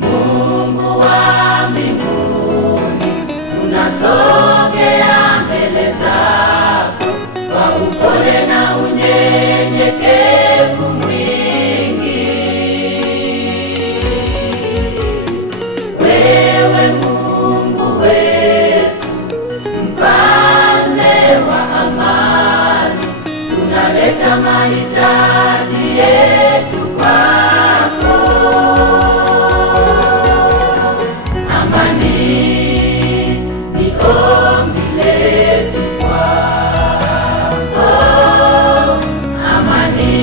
Mungu wa mbinguni, tunasogea mbele zako kwa upole na unyenyekevu mwingi. Wewe Mungu wetu, mfalme wa amani, tunaleta mahitaji yetu kwako. Amani ni ombi letu kwako. Amani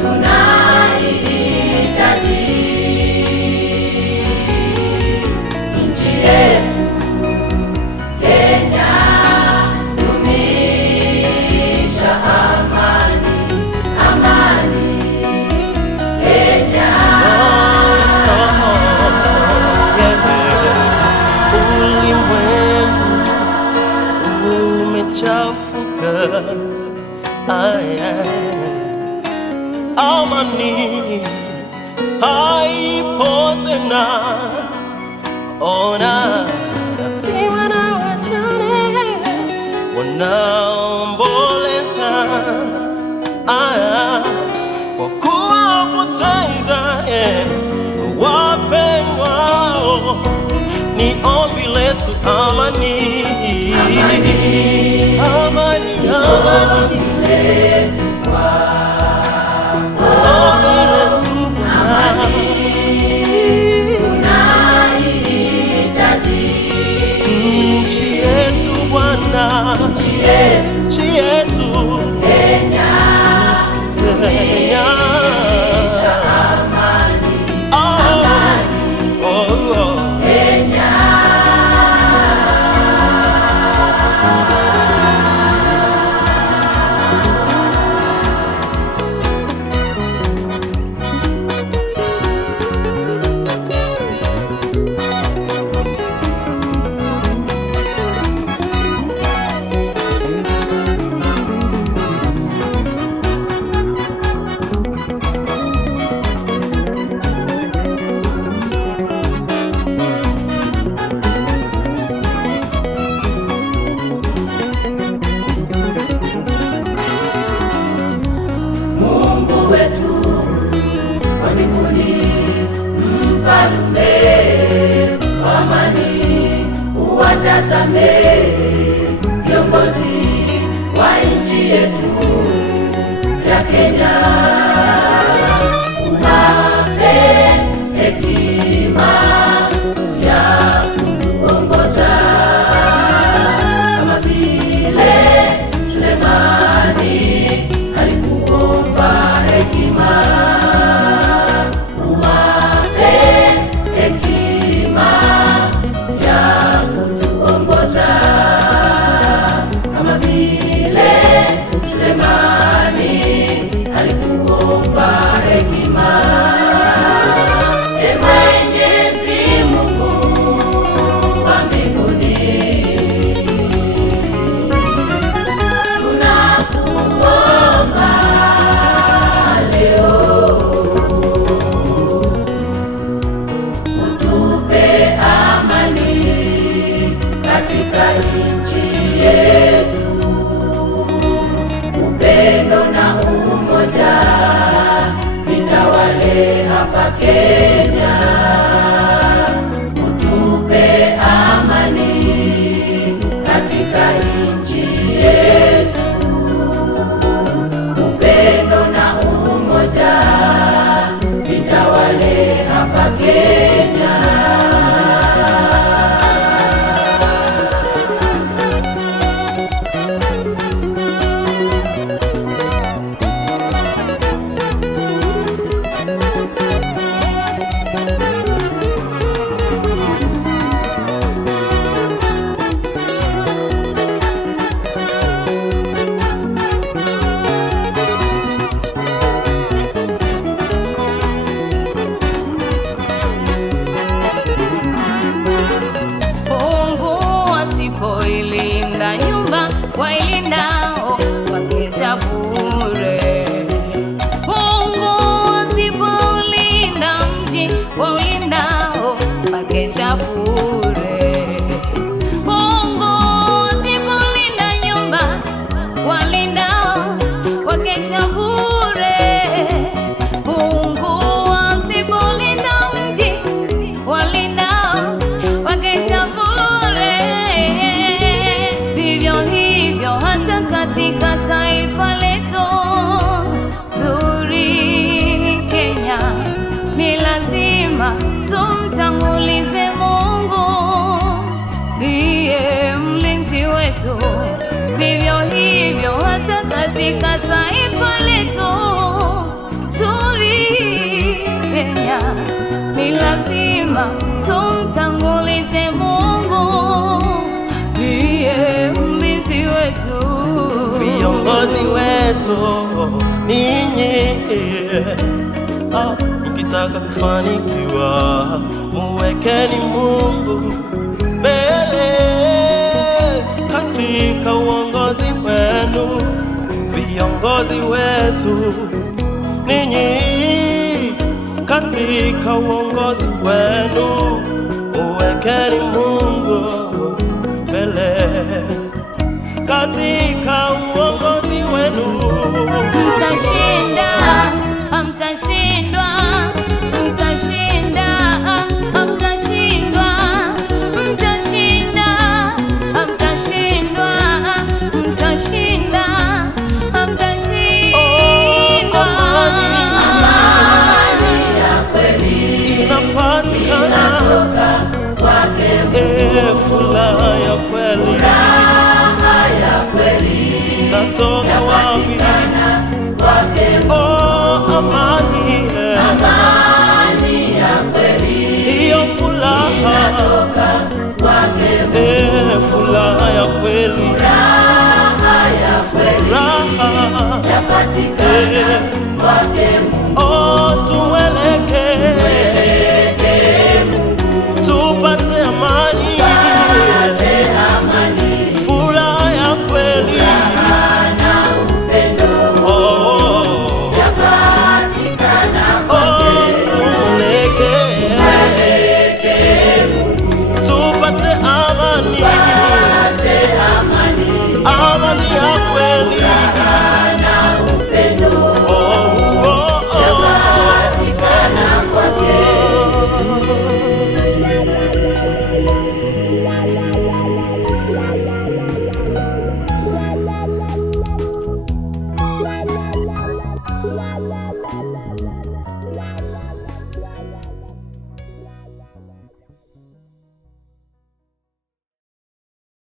tunaihitaji. Nchi yetu Kenya, dumisha amani. Amani Kenya. Ulimwengu umechafuka, amani haipo tena. Ona yatima na wajane wanaomboleza, kwa kuwapoteza wapendwa wao. Ni ombi letu amani, Amani, amani, ombi letu kwako. ombi letu Amani tunahitaji. nchi yetu Bwana, Nchi yetu nchi yetu Kenya, Kenya. dumisha amani. Oh, Amani oh, oh. Kenya. Mungu wetu wa mbinguni, mfalme wa amani, uwatazame viongozi wa nchi yetu ya Kenya. Uwape hekima ya kutuongoza kama vile Sulemani alikuomba hekima. Uwape hekima ya kutuongoza kama vile Sulemani alikuomba hekima. Mwenyezi Mungu wa mbinguni, tunakuomba leo utupe amani katika nchi yetu, upendo na umoja vitawale hapa Kenya. Utupe amani katika nchi yetu, upendo na umoja vitawale hapa Kenya. wetu ninyi. Mkitaka kufanikiwa, muwekeni Mungu mbele katika uongozi wenu. Viongozi wetu ninyi, katika uongozi wenu muwekeni Mungu mbele katika uongozi wenu. Mtashinda, mtashindwa, mtashinda, mtashindwa, mtashinda, mtashindwa, mtashinda, mtashindwa. Amani ya kweli inapatikana inatoka kwake Mungu. Furaha ya kweli Furaha ya kweli inatoka wapi?